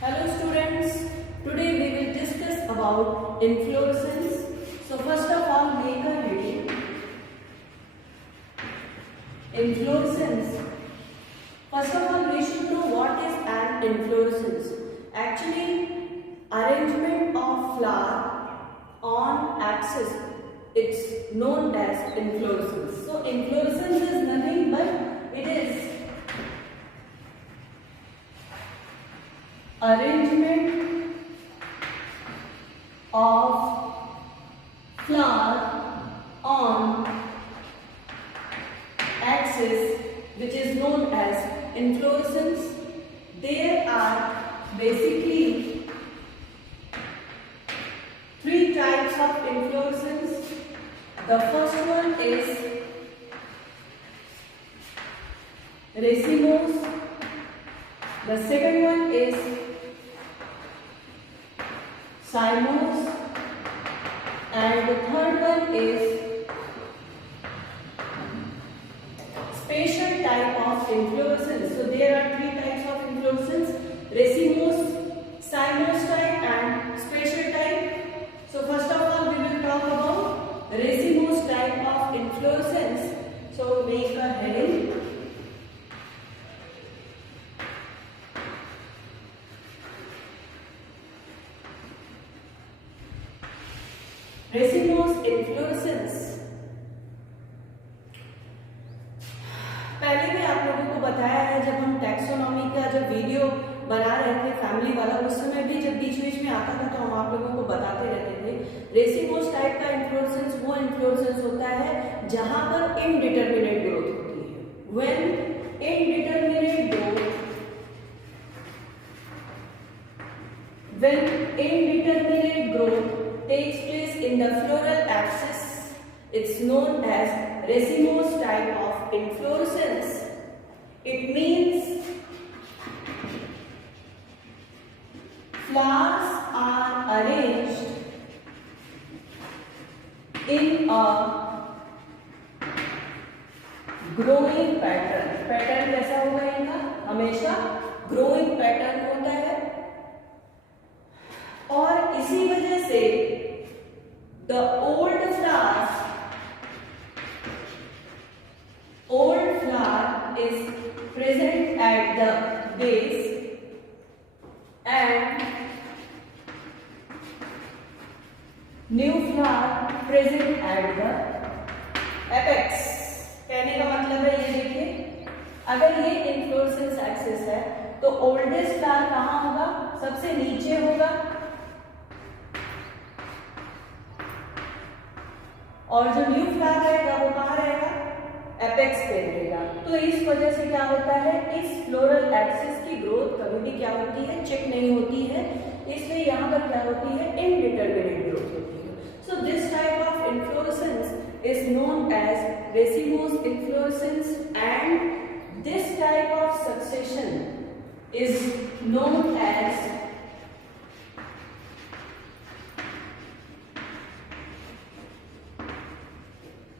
Hello students, today we will discuss about inflorescence. So first of all, make a heading. Inflorescence. First of all, we should know what is an inflorescence. Actually, arrangement of flower on axis. It's known as inflorescence. So inflorescence is nothing but it is arrangement of flower on axis, which is known as inflorescence. There are basically three types of inflorescence. The first one is racemose. The second one is cymose, and the third one is spatial type of inflorescence. So there are three types of inflorescence: racemose, cymose type and spatial type. So first of all, we will talk about racemose type of inflorescence. So make a heading. Racemose inflorescence. पहले भी आप लोगों को बताया है, जब हम टैक्सोनॉमी का जब वीडियो बना रहे थे फैमिली वाला, उस समय भी जब बीच बीच में आता था तो हम आप लोगों को बताते रहते थे। रेसिमोस टाइप का इन्फ्लोरेसेंस वो इन्फ्लोरेसेंस होता है जहां पर इनडिटरमिनेट ग्रोथ होती है। When indeterminate growth takes place in the floral axis, it's known as racemose type of inflorescence. It means flowers are arranged in a growing pattern. Pattern कैसा होगा इनका? हमेशा ग्रोइंग पैटर्न होता है, और इसी वजह से the old flower is present at the base and new flower present at the apex. कहने का मतलब है, ये देखिए, अगर ये इन्फ्लोरेसेंस एक्सिस है तो ओल्डेस्ट फ्लावर कहाँ होगा? सबसे नीचे होगा, और जो न्यू फ्लावर रहेगा वो कहाँ रहेगा? एपेक्स पे रहेगा। तो इस वजह से क्या होता है, इस फ्लोरल एक्सिस की ग्रोथ कभी भी क्या होती है? चेक नहीं होती है, इसलिए यहाँ पर क्या होती है? इनडिटरमिनेट ग्रोथ होती है। So this type of inflorescence is known as racemose inflorescence, and this type of succession is known as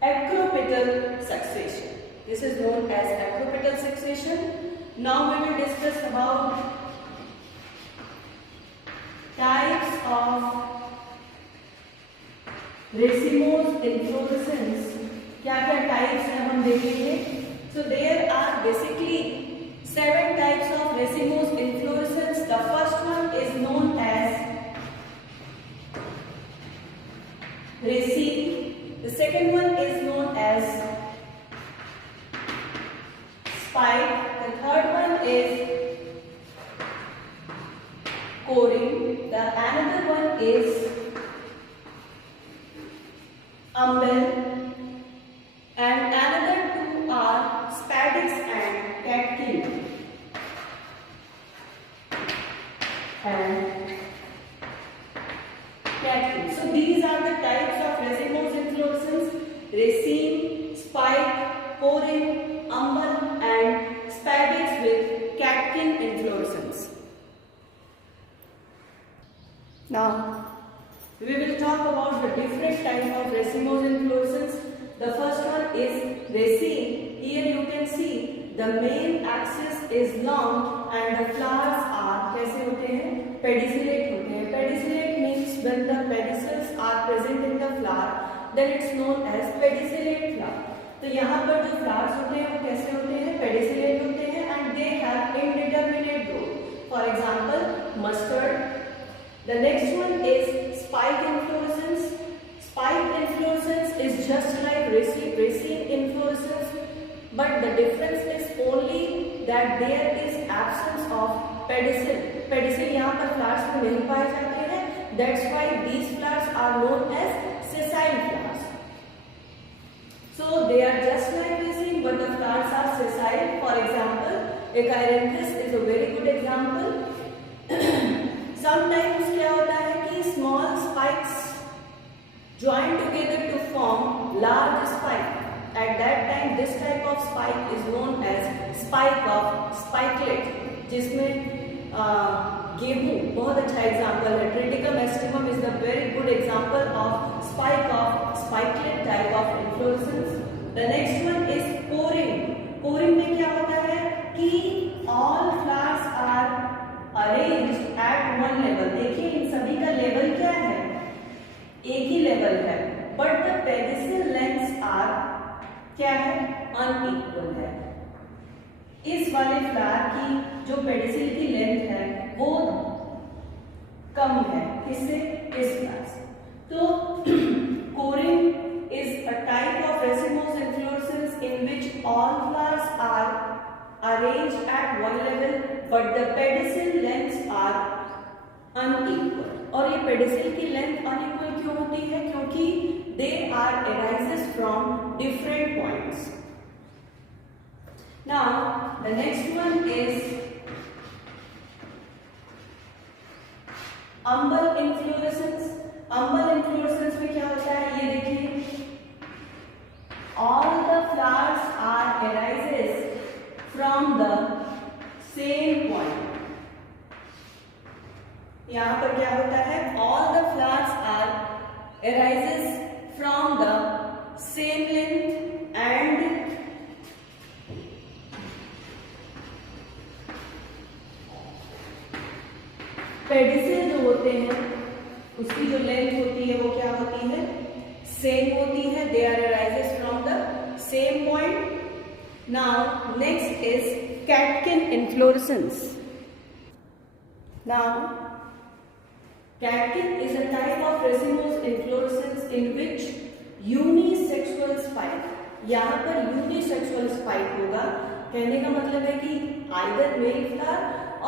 acropetal succession. This is known as acropetal succession. Now we will discuss about types of racemose inflorescence. क्या क्या types हैं हम देखेंगे. So there are basically 7 types of racemose inflorescence. The first one is known as raceme. The second one is known as spike. The third one is coring. The another one is umbel, and another two are spadix and catkin. So these are the types of racemose inflorescence: raceme, spike, coring, umbel and spadix with catkin inflorescence. Now we will talk about the different type of racemose inflorescence. The first one is raceme. Here you can see the main axis is long and the flowers are कैसे होते हैं? Pedicellate होते हैं। Pedicellate means when the pedicels are present in the flower then it's known as pedicellate flower. तो यहाँ पर जो फ्लावर्स होते हैं वो कैसे होते हैं, पेडिसिलेट होते हैं and they have indeterminate growth. For example mustard. The next one is spike inflorescence. Spike inflorescence is just like raceme inflorescence, but the difference is only that there is absence of pedicel. Pedicel यहाँ पर flowers में नहीं पाए जाते हैं. That's why these flowers are known as sessile flowers. So they are just like raceme, but the flowers are sessile. For example, Acaranthus is a very good example. Sometimes क्या होता है कि small spikes join together to form large spike. At that time this type of spike is known as spike of spikelet, जिसमें गेहूं बहुत अच्छा example है. Triticum aestivum is the very good example of spikelet type of inflorescence. The next one is pouring. Pouring में क्या होता है कि all flowers are arranged at one level. देखिए इन सभी का लेवल क्या है, एक ही लेवल है, but the pedicel lengths are क्या है, अनइक्वल है. इस वाले फ्लावर की जो पेडिसल की लेंथ है वो कम है, किससे, इस फ्लावर से. तो corymb is a type of racemose inflorescence in which all flowers are arranged at one level but the pedicel lengths are unequal. और ये पेडिसल की लेंथ अनइक्वल क्यों होती है, क्योंकि they are arises from different points. Now the next one is umbel inflorescence. Umbel inflorescence में क्या होता है, ये देखिए all the flowers are arises from the same point. यहाँ पर क्या होता है, all the flowers are arises from the same length and pedicel जो होते हैं उसकी जो लेंथ होती है वो क्या होती है, सेम होती है. They are arises from the same point. Now next is catkin inflorescence. Now catkin is a type of racemose inflorescence in which unisexual spike. यहाँ पर unisexual spike होगा. कहने का मतलब है कि either male flower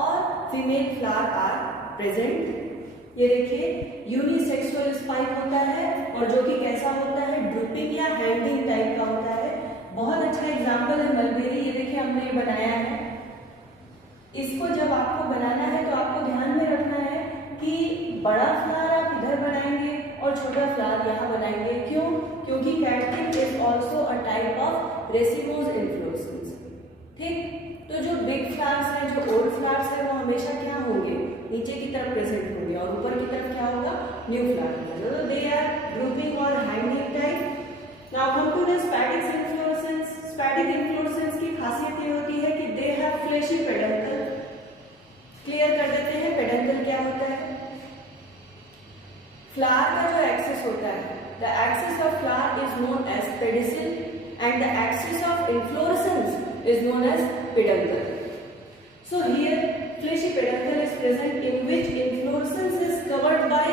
और female flower are present. ये देखिए unisexual spike होता है और जो कि कैसा होता है, ड्रूपिंग या हैंगिंग टाइप का होता है. बहुत अच्छा एग्जाम्पल है मलबेरी. ये देखिए हमने बनाया है. इसको जब आपको बनाना है तो आपको ध्यान में रखना है कि बड़ा फ्लावर आप इधर बनाएंगे और छोटा फ्लावर यहाँ बनाएंगे. क्यों, क्योंकि catkin is also a type of racemose inflorescence. ठीक, तो जो बिग फ्लावर्स हैं, जो ओल्ड फ्लावर्स हैं, वो हमेशा क्या होंगे, नीचे की तरफ प्रेजेंट होंगे और ऊपर की तरफ क्या होगा, न्यू फ्लावर होगा. तो दे आर ग्रुपिंग और hanging type. Now come to the spadix inflorescence. Spadix inflorescence की खासियत ये होती है कि they have fleshy peduncle. Clear कर देते हैं पेडंकल क्या होता है. फ्लावर का जो एक्सिस होता है, the axis of flower is known as pedicel and the axis of inflorescence is known as peduncle. So here fleshy peduncle is present in which inflorescence is covered by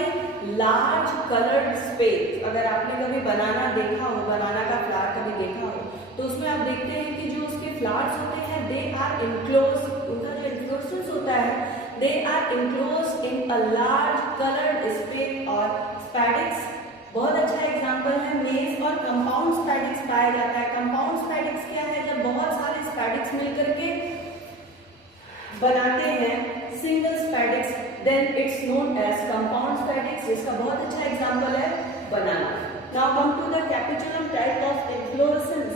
large colored space. अगर आपने कभी बनाना देखा हो, बनाना का फ्लावर कभी देखा हो, तो उसमें आप देखते हैं कि जो उसके फ्लावर्स होते हैं दे आर इनक्लोज. उनका जो इन्फ्लोरेसेंस होता है they are enclosed in a large colored space. और स्पैडिक्स बहुत अच्छा एग्जांपल है. मेज और कंपाउंड स्पैडिक्स पाया जाता है. कंपाउंड स्पैडिक्स क्या है, जब बहुत सारे स्पैडिक्स मिलकर के बनाते हैं single spadix, then it's known as compound spadix, जिसका बहुत अच्छा एग्जांपल है banana. Now come to the capitulum type of inflorescence.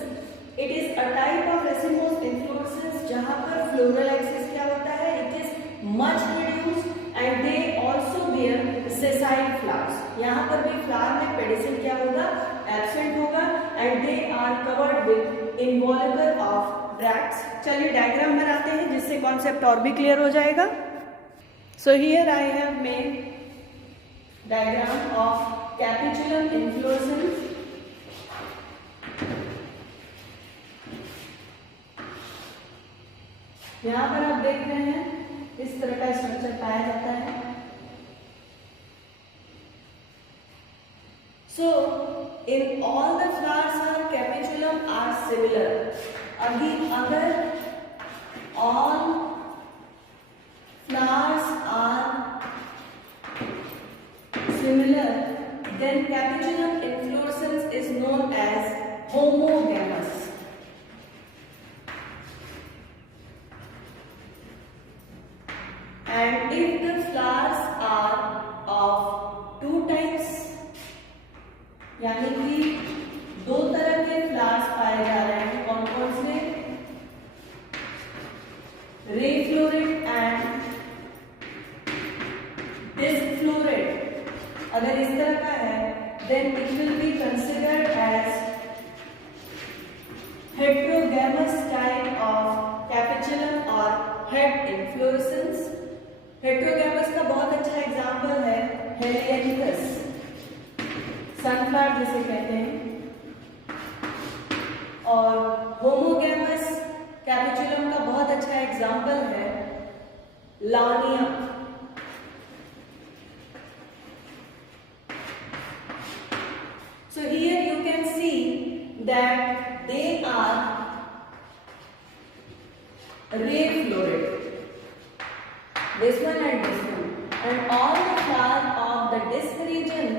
It is a type of racemose inflorescence जहां पर फ्लोरल एक्सिस क्या होता है, it is much reduced and they also bear sessile flowers. यहाँ पर भी फ्लावर में पेडिसल क्या होगा, एब्सेंट होगा and they are covered with involucre of bracts. चलिए डायग्राम बनाते हैं जिससे कॉन्सेप्ट और भी क्लियर हो जाएगा. So here I have made diagram of capitulum inflorescence. यहाँ पर आप देख रहे हैं इस तरह का स्ट्रक्चर पाया जाता है. So in all the flowers or capitulum are similar. अभी अगर all flowers are similar, then capitulum inflorescence is known as homogamous. And if the flowers are of two types, यानी कि दो तरह के फ्लावर्स पाए जा रहे हैं, कौन कौन से? रे फ्लोरेट एंड डिस्क फ्लोरेट. अगर इस तरह का है, then it will be considered as heterogamous type of capitulum or head inflorescence. हेट्रोगैमस का बहुत अच्छा एग्जाम्पल है हेलियनिकस, सनफ्लावर जिसे कहते हैं. और होमोगैमस कैपिचुलम का बहुत अच्छा एग्जाम्पल है लानिया. So here you can see that they are ray floret. This one and this one, and all the flowers of the disc region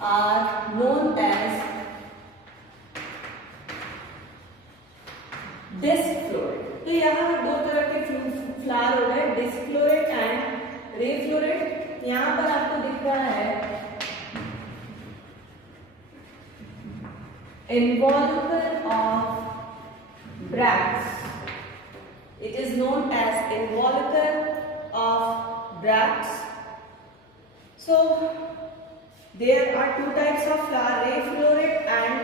are known as disc floret. तो यहाँ दो तरह के फ्लावर हो गए, disc floret and ray floret. यहाँ पर आपको दिख रहा है involucre of bracts. It is known as involucre of bracts. So there are two types of flower, ray floret and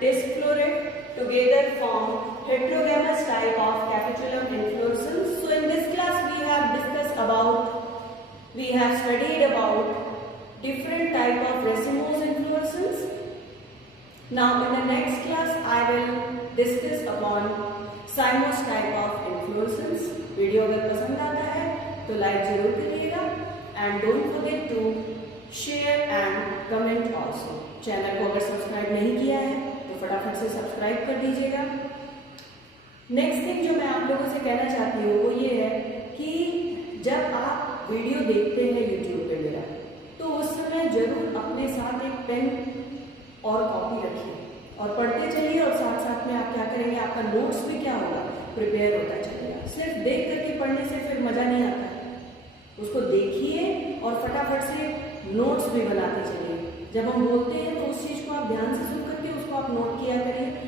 disc floret. Together form heterogamous type of capitulum inflorescence. So in this class we have studied about different type of racemose inflorescence. Now in the next class I will discuss upon cymose type of inflorescence. Video अगर पसंद आता है तो like जरूर करिएगा and don't forget to share and comment also. Channel को अगर सब्सक्राइब नहीं किया है तो फटाफट से सब्सक्राइब कर दीजिएगा. नेक्स्ट थिंग जो मैं आप लोगों से कहना चाहती हूँ वो ये है कि जब आप वीडियो देखते हैं यूट्यूब पे मेरा, तो उस समय जरूर अपने साथ एक पेन और कॉपी रखिए और पढ़ते चलिए, और साथ साथ में आप क्या करेंगे, आपका नोट्स भी क्या होगा, प्रिपेयर होता चलेगा. सिर्फ देख करके पढ़ने से फिर मज़ा नहीं आता है. उसको देखिए और फटाफट से नोट्स भी बनाते चलिए. जब हम बोलते हैं तो उस चीज़ को आप ध्यान से सुन करके उसको आप नोट किया करिए.